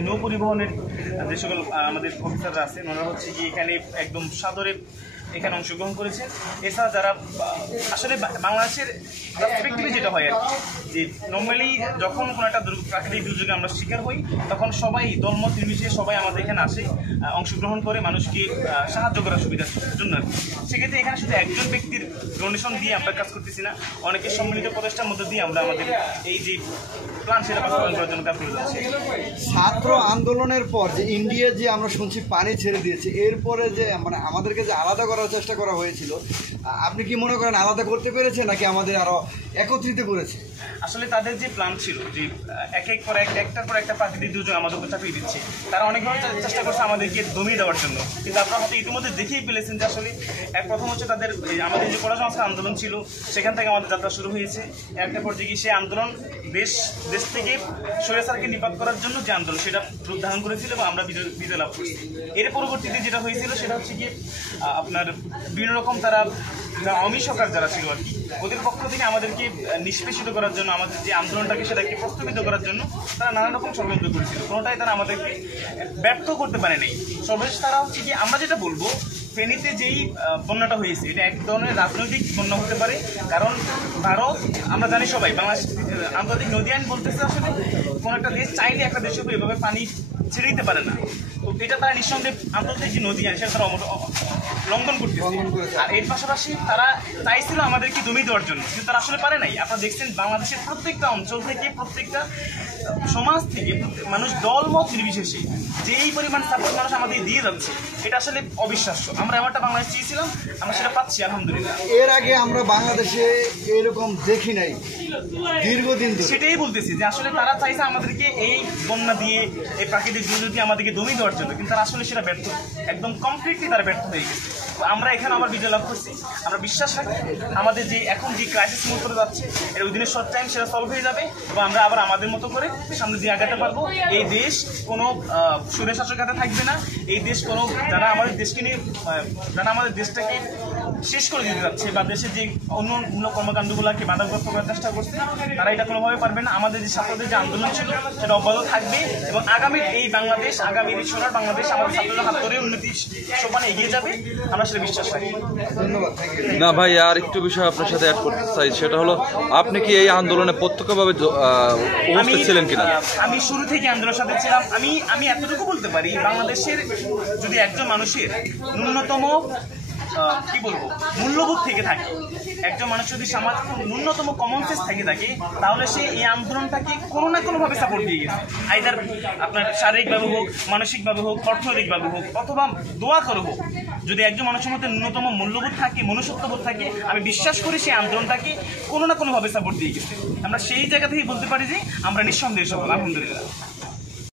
আমাদের নৌ পরিবহনের যে সকল আমাদের অফিসাররা আছেন ওনারা হচ্ছে কি এখানে একদম সাদরে এখানে অংশগ্রহণ করেছেন। এছাড়া যারা আসলে বাংলাদেশের পার্সপেক্টিভে যেটা হয় আর কি, যে নর্মালি যখন কোনো একটা প্রাকৃতিক দুর্যোগে আমরা শিকার হই তখন সবাই দলমত নির্বিশেষে সবাই আমাদের এখানে আসে, অংশগ্রহণ করে মানুষকে সাহায্য করার সুবিধার জন্য আর কি। সেক্ষেত্রে এখানে শুধু একজন ব্যক্তির ডোনেশন দিয়ে আমরা কাজ করতেছি না, অনেকের সম্মিলিত প্রচেষ্টার মধ্যে দিয়ে আমরা আমাদের এই যে প্ল্যান সেটা বাস্তবায়ন করার জন্য কাজ করে যাচ্ছি। ছাত্র আন্দোলনের পর যে ইন্ডিয়া যে আমরা শুনছি পানি ছেড়ে দিয়েছে, এরপরে যে মানে আমাদেরকে যে আলাদা করার চেষ্টা করা হয়েছিল, আপনি কি মনে করেন আলাদা করতে পেরেছে নাকি আমাদের আরো একত্রিত করেছে? আসলে তাদের যে প্ল্যান ছিল যে একটার পর একটা প্রাকৃতিক দুর্যোগ আমাদের উপর চাপিয়ে দিচ্ছে, তারা অনেকভাবে চেষ্টা করছে আমাদেরকে দমিয়ে দেওয়ার জন্য। কিন্তু আপনারা হয়তো ইতিমধ্যে দেখেই ফেলেছেন যে আসলে প্রথম হচ্ছে তাদের আমাদের যে কোটা সংস্কার আন্দোলন ছিল সেখান থেকে আমাদের যাত্রা শুরু হয়েছে। একটা পর্যায়ে গিয়ে সেই আন্দোলন দেশ থেকে স্বৈরাচারকে নিপাত করার জন্য যে আন্দোলন সেটা রূপ ধারণ করেছিল এবং আমরা বিজয় লাভ করেছি। এর পরবর্তীতে যেটা হয়েছিল সেটা হচ্ছে গিয়ে আপনার বিভিন্ন রকম তারা আওয়ামী সরকার যারা ছিল আর কি, ওদের পক্ষ থেকে আমাদেরকে নিষ্পেষিত করার জন্য, আমাদের যে আন্দোলনটাকে সেটাকে প্রস্তাবিত করার জন্য তারা নানা রকম ষড়যন্ত্র করেছিল। কোনোটাই তারা আমাদেরকে ব্যর্থ করতে পারে নাই। সর্বশেষ তারা হচ্ছে কি, আমরা যেটা বলবো ফেনীতে যেই বন্যাটা হয়েছে এটা এক ধরনের রাজনৈতিক বন্যা হতে পারে। কারণ ভারত, আমরা জানি সবাই, বাংলাদেশ আন্তর্জাতিক নদী আইন বলতেছে আসলে কোনো একটা দেশ চাইলে একটা দেশের উপর এভাবে পানি ছেড়ে দিতে পারে না। তো এটা তারা নিঃসন্দেহে আন্তর্জাতিক যে নদী আইন সেটা তারা লঙ্ঘন করতেছে। আর এর পাশাপাশি তারা চাইছিল আমাদেরকে দমিয়ে দেওয়ার জন্য, কিন্তু তারা আসলে পারে নাই। আপনারা দেখছেন বাংলাদেশের প্রত্যেকটা অঞ্চল থেকে, প্রত্যেকটা সমাজ থেকে মানুষ দলমত নির্বিশেষে যে এই পরিমাণ সাপোর্ট মানুষ আমাদের দিয়ে যাচ্ছে, এটা আসলে অবিশ্বাস্য। আমরা এমনটা বাংলাদেশ চেয়েছিলাম, আমরা সেটা পাচ্ছি আলহামদুলিল্লাহ। এর আগে আমরা বাংলাদেশে এরকম দেখি নাই দীর্ঘদিন ধরে। সেটাই বলতেছি যে আসলে তারা চাইছে আমাদেরকে এই বন্যা দিয়ে, এই প্রাকৃতিক দুর্যোগ দিয়ে আমাদেরকে দমিয়ে দেওয়ার জন্য, কিন্তু তারা আসলে সেটা ব্যর্থ, একদম কমপ্লিটলি তারা ব্যর্থ হয়ে গেছে। আমরা এখানে আবার বিজয় লাভ করছি। আমরা বিশ্বাস রাখি আমাদের যে এখন যে ক্রাইসিস মুড করে যাচ্ছে এটা উইদিন শর্ট টাইম সেটা সলভ হয়ে যাবে এবং আমরা আবার আমাদের মতো করে সামনে দিয়ে আগাতে পারবো। এই দেশ কোনো সুরে শাসকের হাতে থাকবে না। এই দেশ কোনো যারা আমাদের দেশকে নিয়ে, যারা আমাদের দেশটাকে শেষ করে দিতে যাচ্ছে বা দেশের যে অন্য কর্মকাণ্ডগুলোকে বাধাগ্রস্ত করার চেষ্টা করছে, তারা এটা কোনোভাবে পারবে না। আমাদের যে ছাত্রদের যে আন্দোলন ছিল সেটা অব্যাহত থাকবে এবং আগামীর এই বাংলাদেশ, আগামীর এই সোনার বাংলাদেশ আমাদের ছাত্রদের হাত ধরে উন্নতি সোপানে এগিয়ে যাবে, আমরা সেটা বিশ্বাস রাখি। ধন্যবাদ। না ভাই, আর একটু বিষয় আপনার সাথে অ্যাড করতে চাই, সেটা হলো আপনি কি এই আন্দোলনে প্রত্যক্ষভাবে উপস্থিত ছিলেন কিনা? আমি শুরু থেকে আন্দোলনের সাথে ছিলাম। আমি এতটুকু বলতে পারি, বাংলাদেশের যদি একজন মানুষের ন্যূনতম কি বলবো মূল্যবোধ থেকে থাকে, একজন মানুষ যদি সামাজিক ন্যূনতম কমন সেন্স থেকে থাকে, তাহলে সে এই আন্দোলনটাকে কোনো না কোনোভাবে সাপোর্ট দিয়ে গেছে। আইদার আপনার শারীরিকভাবে হোক, মানসিকভাবে হোক, অর্থনৈতিকভাবে হোক, অথবা দোয়া করে হোক। যদি একজন মানুষের মধ্যে ন্যূনতম মূল্যবোধ থাকে, মনুষ্যত্ববোধ থাকে, আমি বিশ্বাস করি সেই আন্দোলনটাকে কোনো না কোনোভাবে সাপোর্ট দিয়ে গেছে। আমরা সেই জায়গা থেকেই বলতে পারি যে আমরা নিঃসন্দেহে সফল, আলহামদুলিল্লাহ।